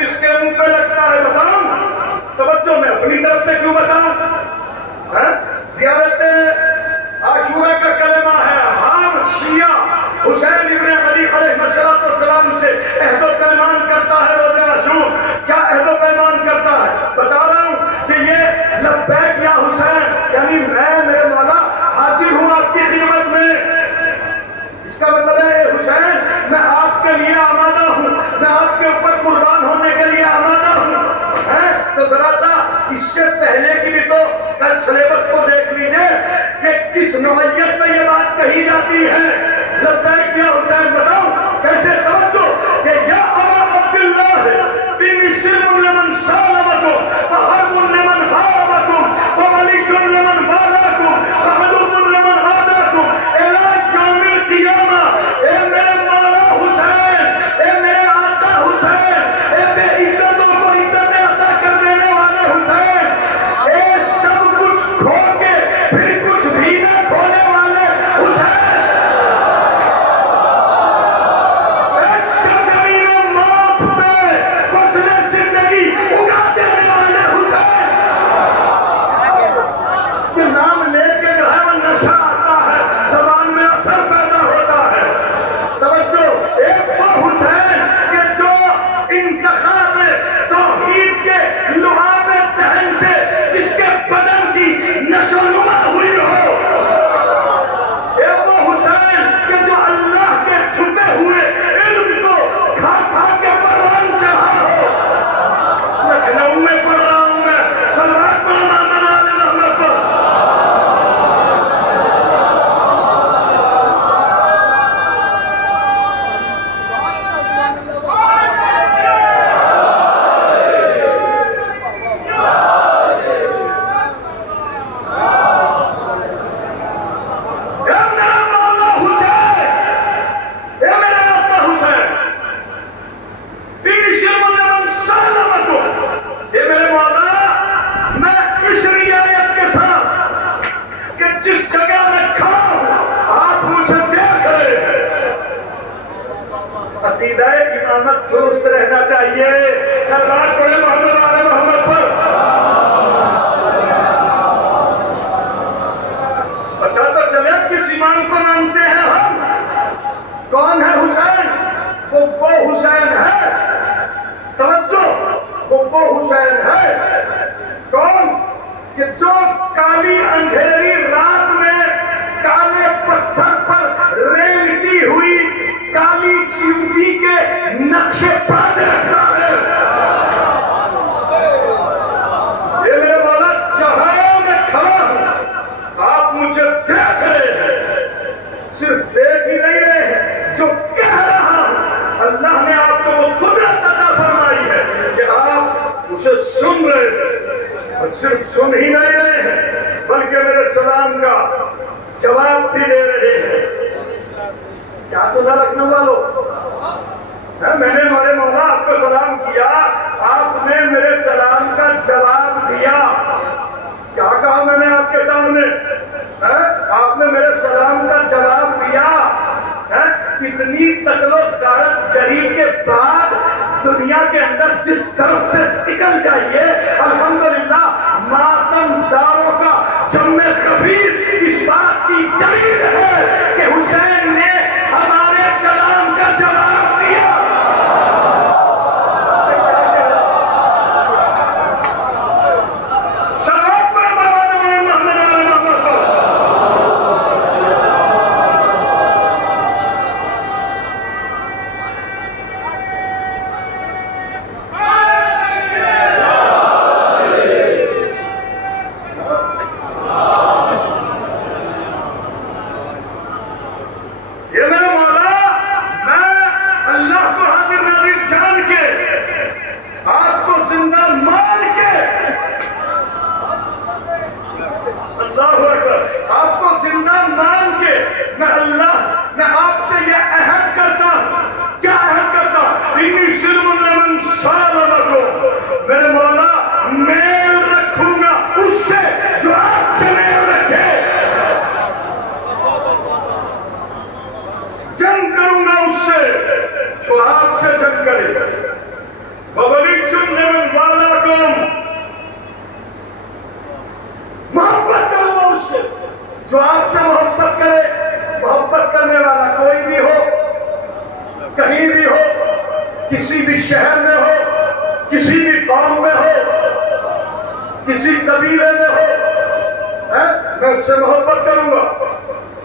کس کے منہ پہ لگتا ہے بتاؤں؟ توجہ میں اپنی طرف سے کیوں بتاؤں؟ زیارت عاشورہ کا کلمہ ہے، ہر شیعہ حسین ابن علی علیہ السلام سے عہد و پیمان کرتا ہے روزہ عاشور۔ کیا عہد و پیمان کرتا ہے؟ بتا رہا ہوں کہ یہ لبیک یا حسین، یعنی میں میرے مولا حاضر ہوں آپ کی خدمت میں۔ اس کا مطلب ہے اے حسین میں آپ کے لیے آمادہ ہوں، میں آپ کے اوپر قربان ہونے کے لیے آمادہ ہوں۔ تو ذرا سا اس سے پہلے کی بھی تو سلیبس کو دیکھ لیجئے کہ کس نوعیت میں یہ بات کہی جاتی ہے۔ لبیک یا حسین بتاؤ کیسے؟ توجہ کہ یا ابا عبداللہ بمسلم لمن سالمکم وحرب لمن حاربکم وملک لمن والاکم وحدود لمن عاداکم الی یوم القیامہ۔ اے میرے مولا حسین، اے میرے آقا حسین، اے بے عزتوں کو عزت عطا کر دینے والے حسین، اے سب کچھ کھو کے پھر کچھ بھی نہ کھونے والے حسین، درست رہنا چاہیے۔ سلوات پڑھے محمد آل محمد پر۔ پتہ تو چلے کس امام کو مانتے ہیں ہم۔ کون ہے حسین؟ وہ حسین ہے، توجہ، وہ حسین ہے کون کہ جو کالی اندھیری رات میں کالے پتھر پر رینگتی ہوئی کالی چیوٹی کے نقشے پا رکھتا ہے۔ یہ میرے مولا جہاں میں کھڑا ہوں آپ مجھے دیکھ رہے ہیں، صرف دیکھ ہی نہیں رہے ہیں، جو کہہ رہا ہوں اللہ نے آپ کو وہ قدرت عطا فرمائی ہے کہ آپ اسے سن رہے ہیں، اور صرف سن ہی نہیں رہے ہیں بلکہ میرے سلام کا جواب بھی دے رہے ہیں۔ کیا سنا لکھنؤ والوں؟ میں نے ہمارے مولا آپ کو سلام کیا، آپ نے میرے سلام کا جواب دیا۔ کیا کہا میں نے آپ کے سامنے؟ آپ نے میرے سلام کا جواب دیا۔ کتنی تقل و غارت گری کے بعد دنیا کے اندر جس طرف سے نکل جائیے، الحمدللہ ماتم داروں کا جمع کبیر اس بات کی دلیل ہے کہ حسین نے ہمارے سلام کا جواب دیا۔ کسی بھی شہر میں ہو، کسی بھی قوم میں ہو، کسی قبیلے میں ہو، میں اس سے محبت کروں گا۔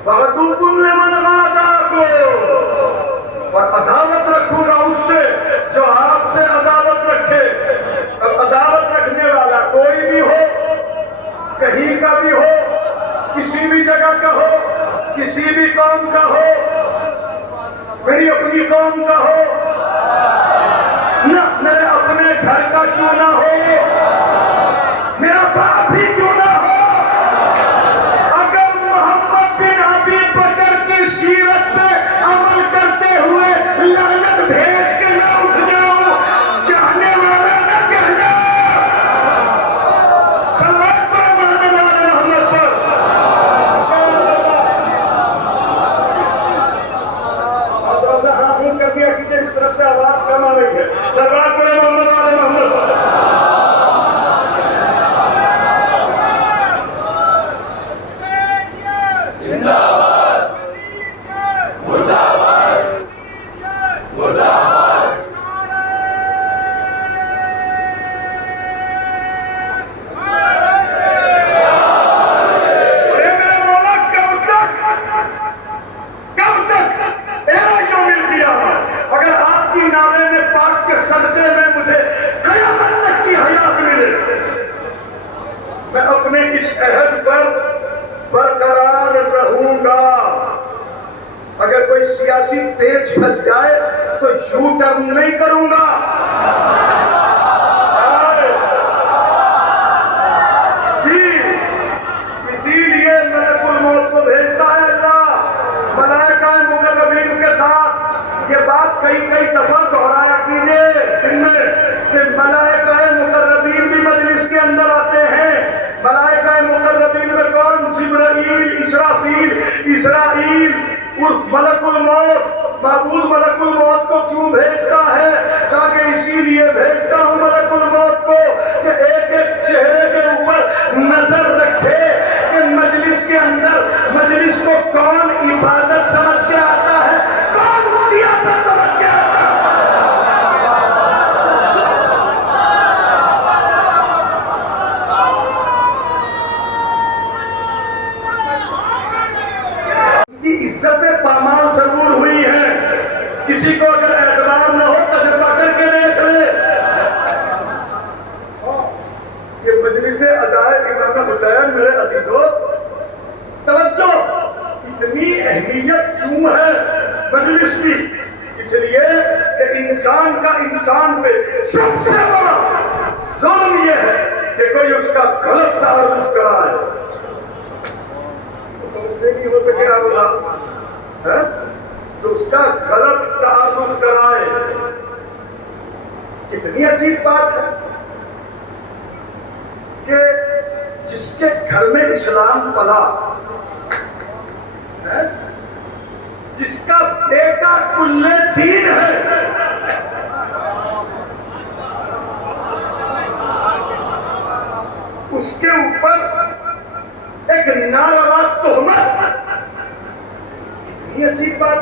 وَعَدُوٌّ لِّمَنْ عَادَاكُمْ، اور عداوت رکھوں گا اس سے جو آپ سے عداوت رکھے۔ اب عداوت رکھنے والا کوئی بھی ہو، کہیں کا بھی ہو، کسی بھی جگہ کا ہو، کسی بھی قوم کا ہو، میری اپنی قوم کا ہو، نہ میرے اپنے گھر کا کیوں نہ ہو، میرا باپ ہی کیوں نہ ہو، اگر محمد بن ابی بکر کی سیرت پہ عمل کرتے ہوئے لعنت بھیج کے نہ اٹھ جاؤں، چاہنے والا نہ کہنا۔ صلوات پر محمد پر۔ کر دیا کہ اس طرف سے آواز کم آ رہی ہے۔ صلوات پر محمد پر۔ اس عہد پر برقرار رہوں گا۔ اگر کوئی سیاسی تیز پھنس جائے تو یو ٹرن نہیں کروں گا۔ جی اسی لیے ملک الموت کو بھیجتا ہے اللہ ملائکہ مقربین کے ساتھ۔ یہ بات کئی دفعہ دہرایا کیجیے دن میں کہ ملائکہ مقربین بھی مجلس کے اندر آتے ہیں۔ ملائکہ مقربین میں کون؟ جبرائیل، اسرافیل، اسرائیل عرف ملک الموت۔ معبود ملک الموت کو کیوں بھیجتا ہے؟ تاکہ اسی لیے بھیجتا ہوں ملک الموت کو کہ ایک ایک چہرے کے اوپر نظر رکھے کہ مجلس کے اندر مجلس کو کون عبادت سمجھ کے آتا ہے، کون سیاست سمجھ کے آتا ہے۔ عزت پامال ضرور ہوئی ہے، کسی کو اگر اعتبار نہ ہو تجربہ کر کے دیکھ لے۔ یہ مجلس عزائے امام حسین میرے عزیزو، توجہ اتنی اہمیت کیوں ہے مجلس کی؟ اس لیے کہ انسان کا انسان پہ سب سے بڑا ظلم یہ ہے کہ کوئی اس کا غلط تعارف کرائے۔ نہیں ہو سکے اللہ تو اس کا غلط تعارف کرائے۔ کتنی عجیب بات ہے کہ جس کے گھر میں اسلام پلا، جس کا بیٹا کلے دین ہے، اس کے اوپر ایک ناروا تہمت۔ یہ عجیب بات۔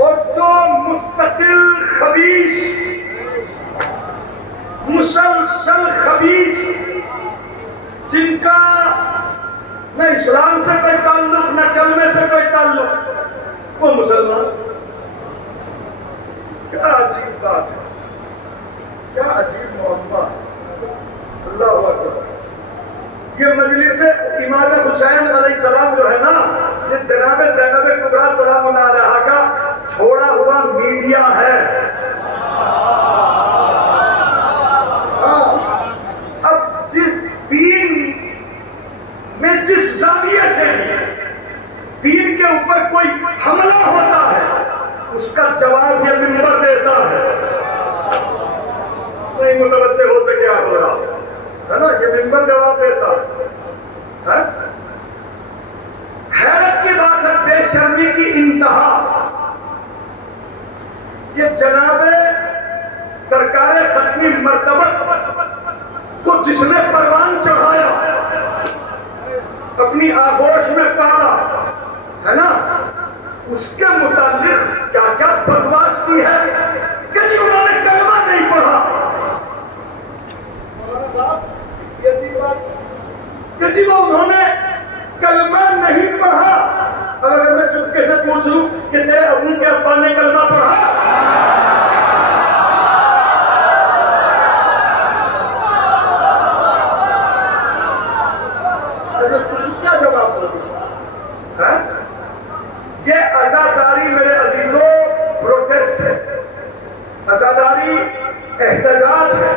اور جو مستقل خبیث، مسلسل خبیث، جن کا نہ اسلام سے کوئی تعلق نہ کلمے سے کوئی تعلق، وہ مسلمان۔ کیا عجیب بات ہے، کیا عجیب معاملہ ہے۔ اللہ اکبر۔ یہ مجلس امام حسین علیہ السلام جو ہے نا، یہ جناب زینب کبریٰ سلام اللہ علیہا کا چھوڑا ہوا میڈیا ہے۔ اب جس دین میں جس زاویے سے دین کے اوپر کوئی حملہ ہوتا ہے، اس کا جواب یہ منبر دیتا ہے۔ نہیں متوجہ ہو سکے آپ لوگ، ہے نا؟ یہ منبر جواب دیتا ہے۔ حیرت کی بات ہے، بے شرمی کی انتہا کہ جناب سرکار ختمی مرتبت کو جس نے پروان چڑھایا، اپنی آغوش میں پالا، ہے نا، اس کے متعلق کیا کیا بکواس کی ہے۔ والی احتجاج ہے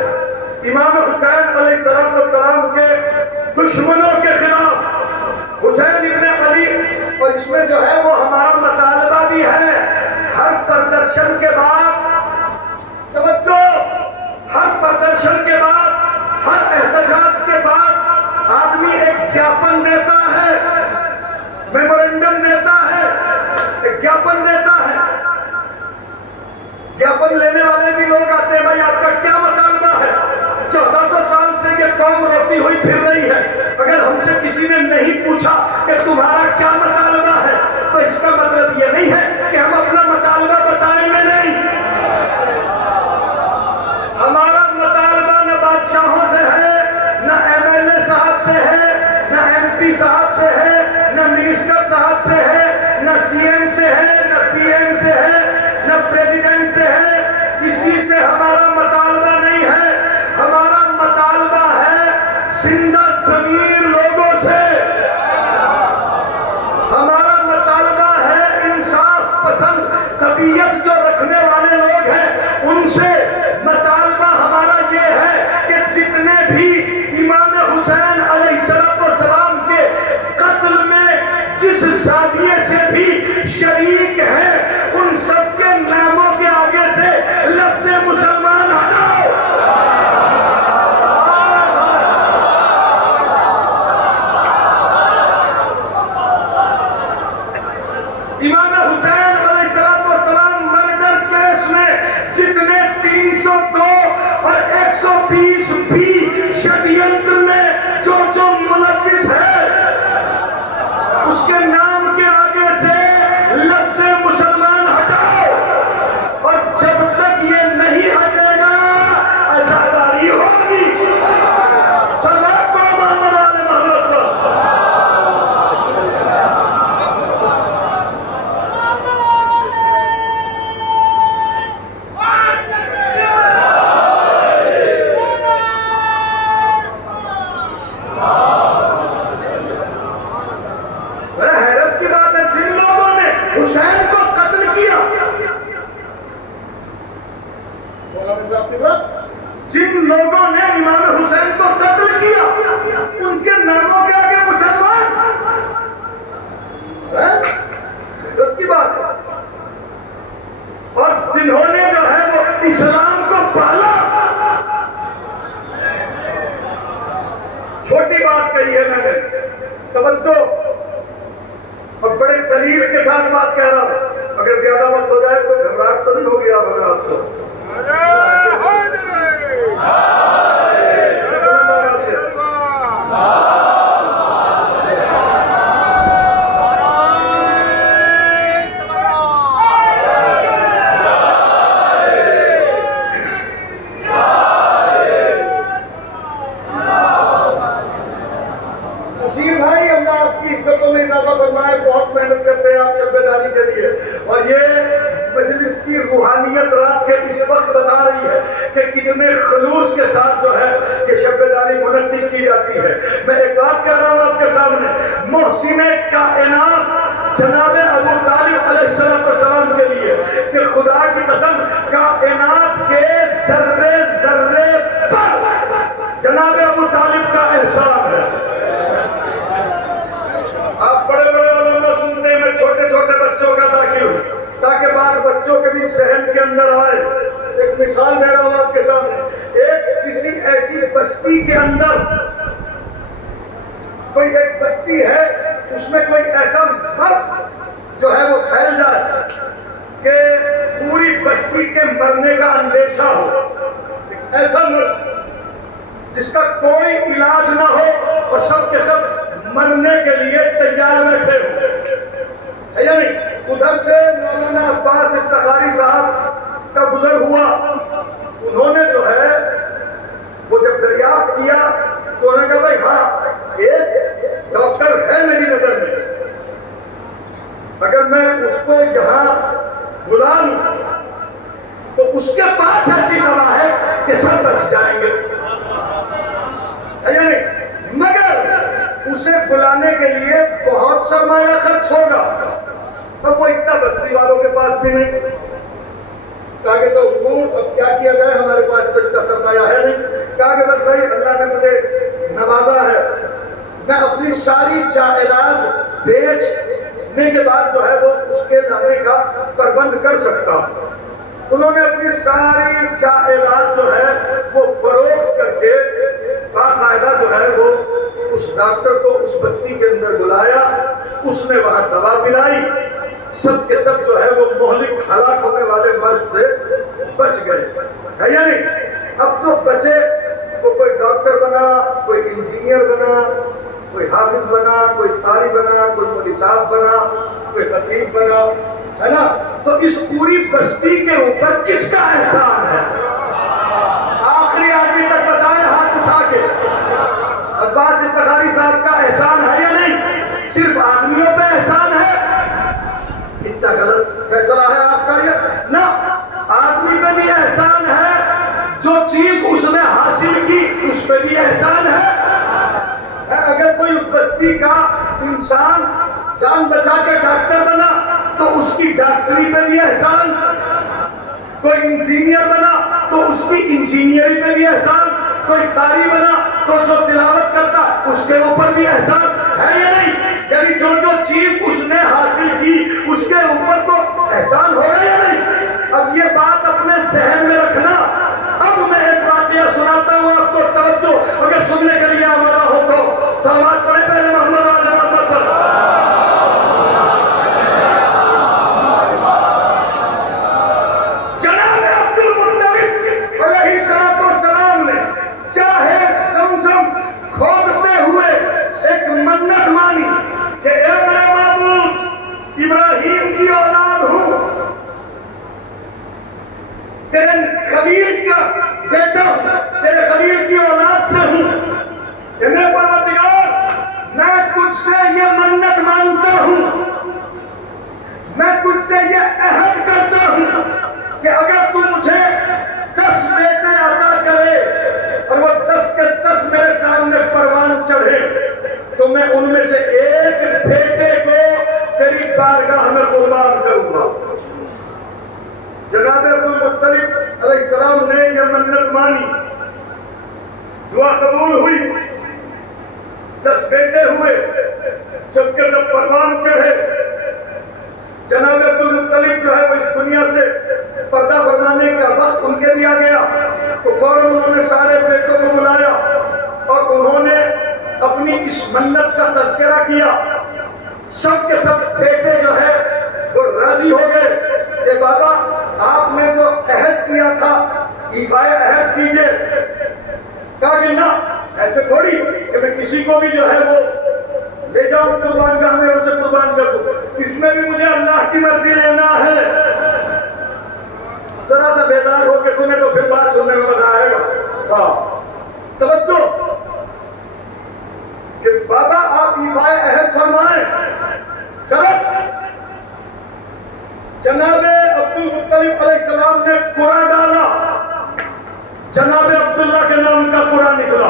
امام حسین علیہ السلام کے دشمنوں کے خلاف، حسین ابن علی، اور اس میں جو ہے وہ ہمارا مطالبہ بھی ہے ہر پردرشن کے بعد، توجہ، ہر پردرشن کے بعد، ہر احتجاج کے بعد آدمی ایک جاپن دیتا ہے، میمورنڈم دیتا ہے، ایک جاپن دیتا ہے۔ جاپن لینے والے بھی لوگ آتے ہیں، بھائی آپ کا کیا مطالبہ ہے؟ 1400 سال سے یہ قوم روتی ہوئی پھر رہی ہے، اگر ہم سے کسی نے نہیں پوچھا کہ تمہارا کیا مطالبہ ہے تو اس کا مطلب یہ نہیں ہے کہ ہم اپنا مطالبہ بتائیں گے نہیں۔ ہمارا مطالبہ نہ بادشاہوں سے ہے، نہ ایم ایل اے صاحب سے ہے، نہ ایم پی صاحب سے ہے، نہ منسٹر صاحب سے ہے، نہ سی ایم سے ہے، نہ پی ایم سے ہے، نہ پریزیڈنٹ سے ہے، کسی سے ہمارا مطالبہ نہیں ہے۔ ہمارا مطالبہ ہے زندہ ضمیر لوگوں سے، ہمارا مطالبہ ہے انصاف پسند طبیعت جو رکھنے والے لوگ ہیں ان سے۔ مطالبہ ہمارا یہ ہے کہ جتنے بھی امام حسین علیہ السلام کے قتل میں جس زاویے سے بھی شریک ہیں ان سب کے ناموں کے آگے سے لفظ مسلمان ہٹاؤ۔ امام حسین علیہ السلام مردر کیس میں جتنے 302 اور 120 بھی شڈینتر میں جو ملوث ہے اس کے نام کے آگے سے لفظ مسلمان ہٹاؤ، اور جب تک یہ نہیں ہٹے گا عزاداری ہوگی۔ صلوات پڑھو محمد آل محمد پر۔ حیرت کی بات ہے، جن لوگوں نے حسین کو قتل کیا، جن لوگوں نے امام حسین کو قتل کیا ان کے ناموں کے آگے مسلمان، حیرت کی بات ہے۔ اور جنہوں نے جو ہے وہ اسلام کو پالا، چھوٹی بات کہی ہے میں نے، توجہ، اور بڑے دلیل کے ساتھ بات کہہ رہا ہوں، اگر زیادہ وقت ہو جائے تو گھبراہٹ تو نہیں ہوگی آپ حضرات کو؟ نصیر بھائی، اللہ آپ کی عزتوں میں اضافہ فرمائے، بہت محنت کرتے ہیں آپ شب داری کے لیے، اور یہ مجلس کی روحانیت رات کے اس وقت بتا رہی ہے کہ کتنے خلوص کے ساتھ جو ہے یہ شب داری منعقد کی جاتی ہے۔ میں ایک بات کہہ رہا ہوں آپ کے سامنے، محسن کائنات جناب ابو طالب علیہ السلام کے لیے کہ خدا کی قسم کائنات کے ذرے ذرے پر جناب ابو طالب کا احسان ہے۔ آپ بڑے بڑے علماء سنتے ہیں، میں چھوٹے چھوٹے بچوں کا ذاکر ہوں تاکہ بات بچوں کے بھی ذہن کے اندر آئے۔ ایک مثال دے رہا ہوں آپ کے سامنے، ایک کسی ایسی بستی کے اندر، کوئی ایک بستی ہے اس میں کوئی ایسا مرض جو ہے وہ پھیل جائے کہ پوری بستی کے مرنے کا اندیشہ ہو، ایسا مرض جس کا کوئی علاج نہ ہو اور سب کے سب مرنے کے لیے تیار بیٹھے ہو، یعنی ادھر سے مولانا عباس افتخاری صاحب کا گزر ہوا، انہوں نے جو ہے وہ جب دریافت کیا تو انہوں نے کہا بھائی ہاں ایک ڈاکٹر ہے میری نظر میں، اگر میں اس کو یہاں بلا لوں تو اس کے پاس ایسی دوا ہے کہ سب بچ جائیں گے، یعنی مگر اسے بلانے کے لیے بہت سرمایہ خرچ ہوگا اور وہ اتنا بستی والوں کے پاس بھی نہیں۔ کہا کہ تو حکومت اب کیا کیا جائے، ہمارے پاس تو اتنا سرمایہ ہے نہیں. کہا کہ بس بھائی اللہ نے مجھے نوازا ہے، میں اپنی ساری جائیداد بیچنے کے بعد جو ہے وہ اس کے لانے کا پربند کر سکتا ہوں. انہوں نے اپنی ساری جائیداد جو ہے وہ فروخت کر کے باقاعدہ جو ہے وہ اس ڈاکٹر کو اس بستی کے اندر بلایا، اس نے وہاں دوا پلائی، سب کے سب جو ہے وہ مہلک ہلاک ہونے والے مرض سے بچ گئے. ہے یا نہیں؟ اب جو بچے وہ کوئی ڈاکٹر بنا، کوئی انجینئر بنا، کوئی حافظ بنا، کوئی قاری بنا، کوئی مولوی صاحب بنا، کوئی خطیب بنا، ہے نا؟ تو اس پوری بستی کے اوپر کس کا احسان ہے؟ آخری آدمی تک بتائے ہاتھ اٹھا کے. عباس افتخاری صاحب کا احسان ہے یا نہیں؟ صرف آدمیوں پہ احسان ہے؟ اتنا غلط فیصلہ ہے آپ کا یہ؟ نہ، آدمی پہ بھی احسان ہے، جو چیز اس نے حاصل کی اس پہ بھی احسان ہے. اگر کوئی اس بستی کا انسان جان بچا کے ڈاکٹر بنا تو اس کی ڈاکٹری پہ بھی احسان، کوئی انجینئر بنا تو اس کی انجینئری پہ بھی احسان، کوئی قاری بنا تو جو تلاوت کرتا اس کے اوپر بھی احسان ہے یا نہیں؟ یعنی جو جو چیز اس نے حاصل کی اس کے اوپر تو احسان ہوگا یا نہیں؟ اب یہ بات اپنے ذہن میں رکھنا. اب میں ایک واقعہ سناتا ہوں آپ کو، توجہ اگر سننے کے لیے آمادہ ہو تو صلوات پڑھیں پہلے محمد والا محمد پر. جناب عبد المطلب علیہ السلام نے چاہے زمزم کھودتے ہوئے ایک منت مانی کہ اے میرے معبود، ابراہیم کی اولاد ہوں، تیرے خلیل کا بیٹا، تیرے خلیل کی اولاد سے ہوں، کہ میرے پروردگار میں تجھ سے یہ منت مانگتا ہوں، میں تجھ سے یہ عہد کرتا ہوں کہ اگر تو مجھے 10 بیٹے عطا کرے اور وہ 10 کے 10 میرے سامنے پروان چڑھے تو میں ان میں سے ایک بیٹے کو تیری بارگاہ میں قربان کروں گا. جناب عبد المطلب علیہ السلام نے یہ منت مانی، دعا قبول ہوئی، 10 بیٹے ہوئے، سب کے سب پروان چڑھے. جناب عبد المطلب جو ہے وہ اس دنیا سے پردہ فرمانے کا وقت ان کے بھی آ گیا تو فوراً انہوں نے سارے بیٹوں کو بلایا اور انہوں نے اپنی اس منت کا تذکرہ کیا. سب کے سب بیٹے جو ہے وہ راضی ہو گئے کہ بابا آپ نے جو عہد کیا تھا ایفائے عہد کیجئے. کہا کہ نہ، ایسے تھوڑی کہ میں کسی کو بھی جو ہے وہ لے جاؤں قربان گاہ میں اسے قربان کر دوں، اس میں بھی مجھے اللہ کی مرضی لینا ہے. ذرا سا بیدار ہو کے سنے تو پھر بات سننے میں مزہ آئے گا. ہاں توجہ کہ بابا آپ ایفائے عہد فرمائیں. جناب عبد المطلب علیہ السلام نے قرآن ڈالا، جناب عبداللہ کے نام کا قرآن نکلا.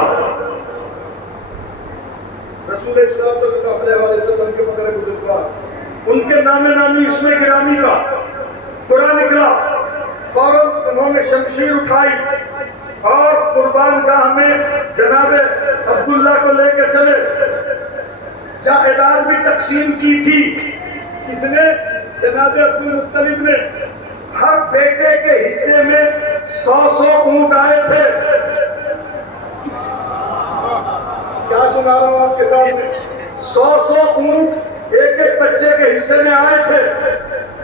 رسول اسلام صلی اللہ علیہ وسلم کے مقرر بزرگوار ان کے نام نامی اسم گرامی کا قرآن نکلا. فوراً انہوں نے شمشیر اٹھائی اور قربان گاہ میں جناب عبداللہ کو لے کے چلے. جائیداد بھی تقسیم کی تھی. اس نے جناب عبد المطلب نے ہر بیٹے کے حصے میں 100 اونٹ آئے تھے. کیا سنا رہا ہوں آپ کے سامنے؟ 100 اونٹ ایک ایک بچے کے حصے میں آئے تھے.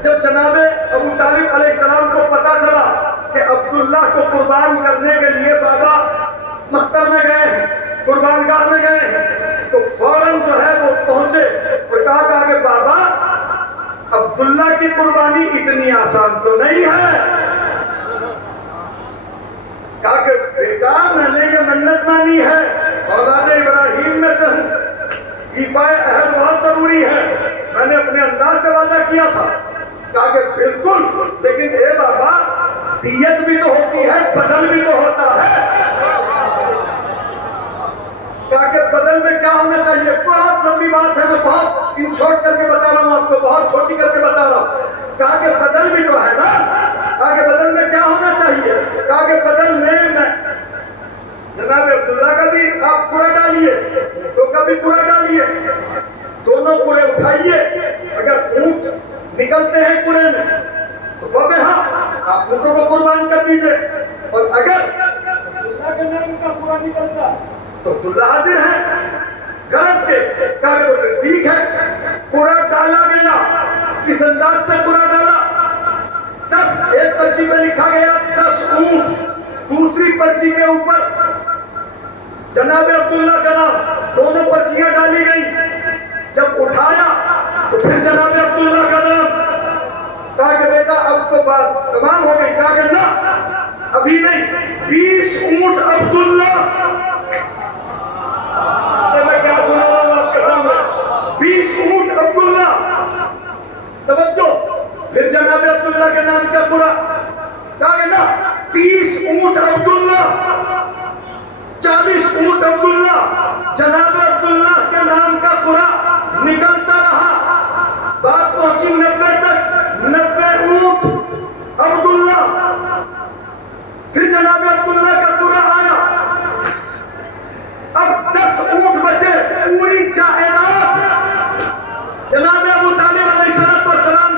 جب جناب ابو طالب علیہ السلام کو پتا چلا کہ عبداللہ کو قربان کرنے کے لیے بابا مختر میں گئے ہیں، قربان گاہ میں گئے ہیں، تو فوراً جو ہے وہ پہنچے اور کہا کہ بابا عبداللہ کی قربانی اتنی آسان تو نہیں ہے. کہا کہ بیٹا میں نے یہ منت مانی ہے، اولاد ابراہیم میں سے ہوں، ایفائے عہد بہت ضروری ہے، میں نے اپنے اللہ سے وعدہ کیا تھا. کہا کہ بالکل، لیکن اے بابا دیت بھی تو ہوتی ہے، بدل بھی تو ہوتا ہے. کہا کہ بدل میں کیا ہونا چاہیے؟ بہت لمبی بات ہے، میں بہت ان چھوٹ کر کے بتا رہا ہوں آپ کو، بہت چھوٹی کر کے بتا رہا ہوں. کہا کہ بدل بھی تو ہے نا، آگے بدل میں کیا ہونا چاہیے؟ آگے بدل میں جناب عبداللہ کا بھی آپ پورا ڈالیے، تو کبھی پورا ڈالیے، دونوں پورے اٹھائیے۔ اگر اونٹ نکلتے ہیں پورے میں تو آپ اونٹوں کو قربان کر دیجئے، اور اگر عبداللہ کے نام کا پورا نکلتا تو عبداللہ حاضر ہے غرض کے کاغذ ٹھیک ہے، پورا ڈالا گیا۔ کس انداز سے پورا ڈالا؟ 10 ایک پرچی پہ لکھا گیا 10 اونٹ، دوسری پرچی کے اوپر جناب عبداللہ کا نام، دونوں پرچیاں ڈالی گئی۔ جب اٹھایا تو پھر جناب عبداللہ کا نام، کہا کہ بیٹا اب تو بات تمام ہو گئی، کہا کہ نہ ابھی نہیں، 20 اونٹ عبداللہ۔ میں کیا سنا رہا ہوں آپ کے سامنے، 20 اونٹ عبداللہ۔ توجہ، پھر جناب عبداللہ کے نام کا پورا، کہا کہ نہ 30 اونٹ عبداللہ، 40 اونٹ عبداللہ۔ جناب عبداللہ کے نام کا پورا نکلتا رہا، بات پہنچی 90 تک، 90 اونٹ عبداللہ۔ پھر جناب عبداللہ کا پورا آیا، اب 10 اونٹ بچے، پوری جائیداد جناب ابو طالب علیہ السلام،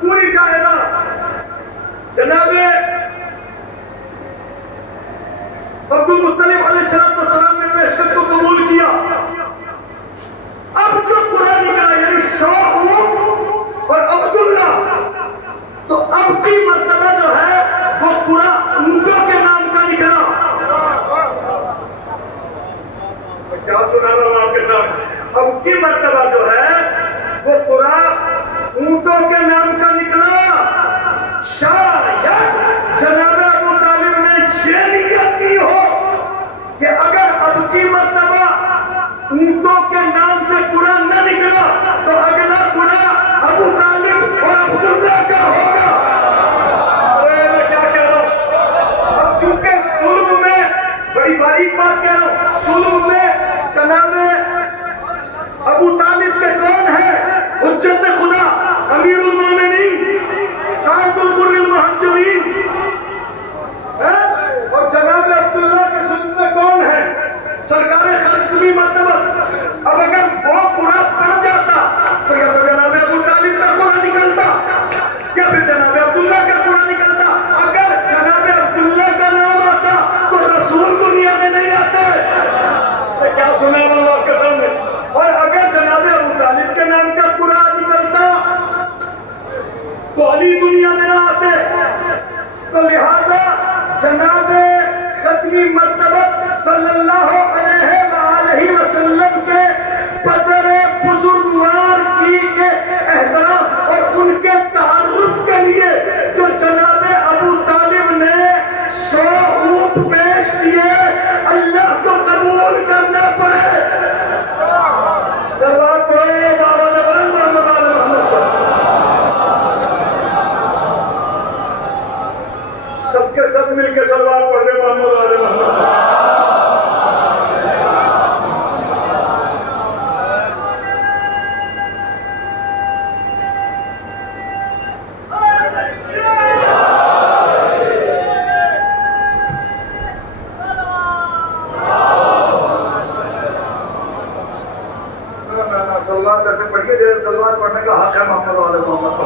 پوری جائیداد جناب عبد المطلب علیہ السلام نے پیشکش کو قبول کیا۔ اب جو پورا نکلا یعنی 100 اونٹ اور عبداللہ، تو اب کی مرتبہ جو ہے وہ پورا اونٹوں کے نام کا نکلا۔ کیا سنا رہا ہوں آپ کے ساتھ، اب کی مرتبہ جو ہے وہ پورا اونٹوں کے نام کا نکلا۔ شاید جناب ابو طالب نے یہ نیت کی ہو کہ اگر اب کی مرتبہ اونٹوں کے نام سے پورا نہ نکلا تو اگلا پورا ابو طالب اور عبداللہ کا ہوگا۔ میں کیا کہہ رہا ہوں، اب چونکہ سلم میں بڑی باریک بات کہہ رہا ہوں، سلم میں جناب ابو طالب کے کون ہے؟ حجت خدا، امیر المومنین، قائد الغر المحجلین، اور جناب عبداللہ کے سلم میں کون ہے؟ سرکار خاتمی مرتبہ۔ اب اگر وہ پورا پڑ جاتا تو یا تو جناب ابو طالب کا پورا نکلتا یا پھر جناب عبداللہ کا پورا نکلتا۔ اگر جناب عبداللہ کا نام آتا تو رسول دنیا میں نہیں آتے۔ میں کیا سنا رہا ہوں آپ کے سامنے، اور اگر جناب ابو طالب کے نام کا پورا نکلتا تو علی دنیا میں نہ آتے۔ تو لہذا جناب ختمی مرتبہ صلی اللہ علیہ وآلہ وسلم کے بدر بزرگوار کی کے احترام اور ان کے تعارف کے لیے جو جناب ابو طالب نے 100 اونٹ پیش کیے، اللہ کو قبول کرنا پڑے۔ صلوات پڑھے بابا نبی محمد محمد، سب کے سب مل کے صلوات پڑھے محمد علیہ محمد۔ سلوات ایسے پڑھیے جیسے سلوات پڑھنے کا حق ہے محمد علیہ محمد کو۔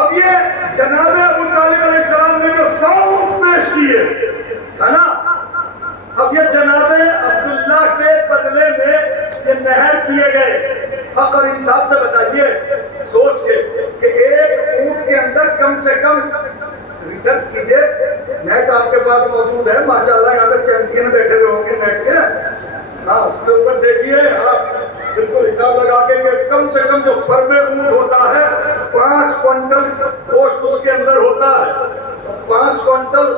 اب یہ جناب ابو طالب علیہ السلام نے جو 100 اونٹ پیش کیے ہے نا، اب یہ جناب عبداللہ کے بدلے میں یہ نہر کیے گئے۔ حق اور انصاف سے بتائیے، سوچ کے کہ ایک اونٹ کے اندر کم سے کم، ریسرچ کیجئے، نیٹ آپ کے پاس موجود ہے ماشاءاللہ، یہاں تک چیمپئن بیٹھے ہوئے ہوں گے نیٹ کے، ہاں اس کے اوپر دیکھیے آپ بالکل حساب لگا کے کہ کم سے کم جو فرد اونٹ ہوتا ہے 5 کوئنٹل گوشت اس کے اندر ہوتا ہے۔ 5 کوئنٹل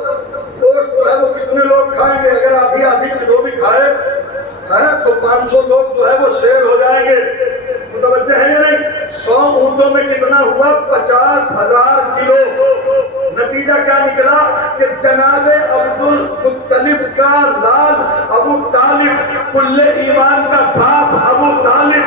گوشت جو ہے وہ کتنے لوگ کھائیں گے؟ اگر آدھی کلو بھی کھائے تو 500 لوگ جو ہے وہ شیر ہو جائیں گے۔ متوجہ ہے یا نہیں؟ 100 اونٹوں میں کتنا ہوا؟ 50,000 کلو۔ نتیجہ کیا نکلا کہ جناب عبد المطلب کا لال ابو طالب، کل ایمان کا باپ ابو طالب،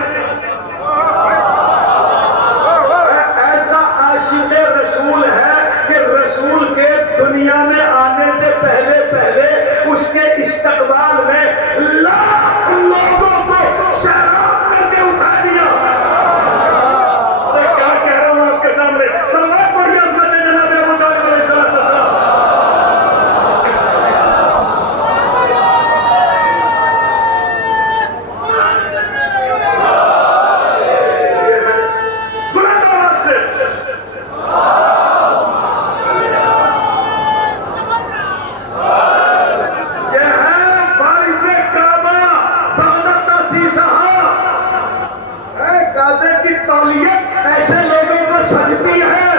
کعبے کی تولیت ایسے لوگوں کو سجتی ہے۔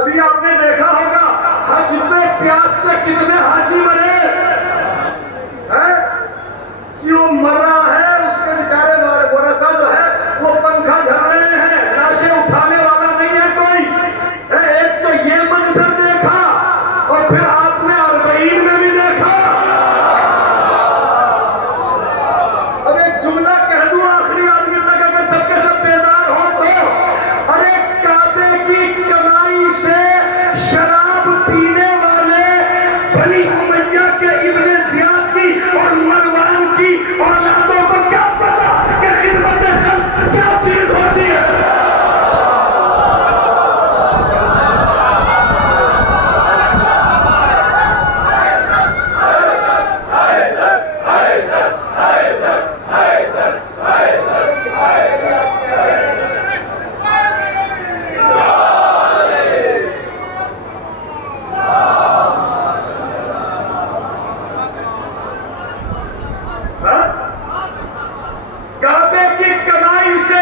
ابھی آپ نے دیکھا ہوگا حج میں پیاس سے کتنے حاجی مرے، کیوں مر رہا ہے؟ اس کے بیچارے ورثہ جو ہے وہ پنکھا جھل رہے ہیں، لاشیں اٹھانے والا نہیں ہے کوئی۔ ایک تو یہ منظر دیکھا، اور پھر آپ نے اربعین میں بھی دیکھا۔ اب ایک جملہ کہہ دوں آخری آدمی تک، اگر سب کے سب بیدار ہو تو، ارے کعبے کی کمائی سے شراب پینے والے بنی امیہ کے ابن زیاد کی اور مروان کی اولادوں کو کیا پتا کہ خدمت خلق کیا چیز ہوتی ہے؟ کعبے کی کمائی سے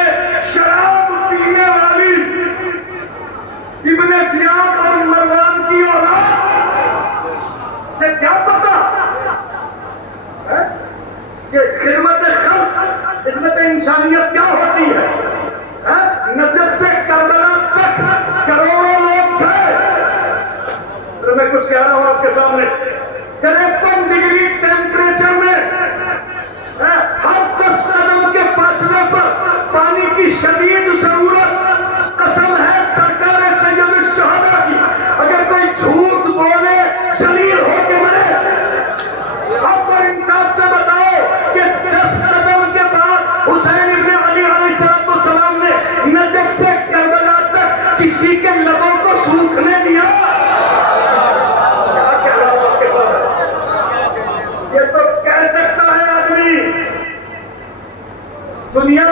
شراب پینے والی ابن زیاد اور مروان کی اولاد سے کیا پتا کہ خدمت خلق، خدمت انسانیت کیا ہوتی ہے؟ نجف سے کربلا تک کروڑوں لوگ گئے۔ میں کچھ کہہ رہا ہوں آپ کے سامنے، 53 ڈگری ٹیمپریچر میں ہر 10 قدم کے فاصلے پر پانی کی شدید ضرورت، قسم ہے سرکار سید الشہداء کی، اگر کوئی جھوٹ بولے ذلیل ہو کے مرے۔ اب پر انصاف سے بتاؤ کہ 10 قدم کے بعد حسین ابن علی علیہ السلام نے نجف سے کربلا تک کسی کے لبوں کو سوکھنے دیا؟ یہ تو کہہ سکتا ہے آدمی، دنیا